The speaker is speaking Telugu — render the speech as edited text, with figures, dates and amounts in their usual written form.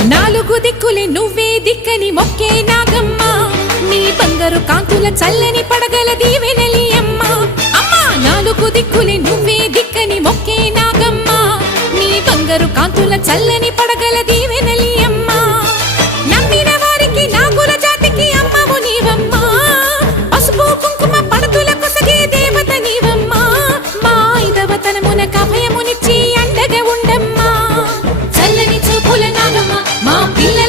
నాలుగు దిక్కులే నువ్వే దిక్కని మొక్కే నాగమ్మ నీ బంగారు కాంతుల చల్లని పడగల దీవెనలి అమ్మ అమ్మా నాలుగు దిక్కులే నువ్వే దిక్కని మొక్కే నాగమ్మ నీ బంగారు కాంతుల చల్లని పడగల దీవెనలి అమ్మ నమ్మిన వారికి నాగుల జాతికి అమ్మవు నీవమ్మ పసుపు కుంకుమ పడతుల కొసగే దేవత నీవమ్మ మా ఐదవతనమునకు అభయమునిచ్చి అండగా ఉండమ్మా చల్లని చూపుల నాగమ్మ మా పిల్ల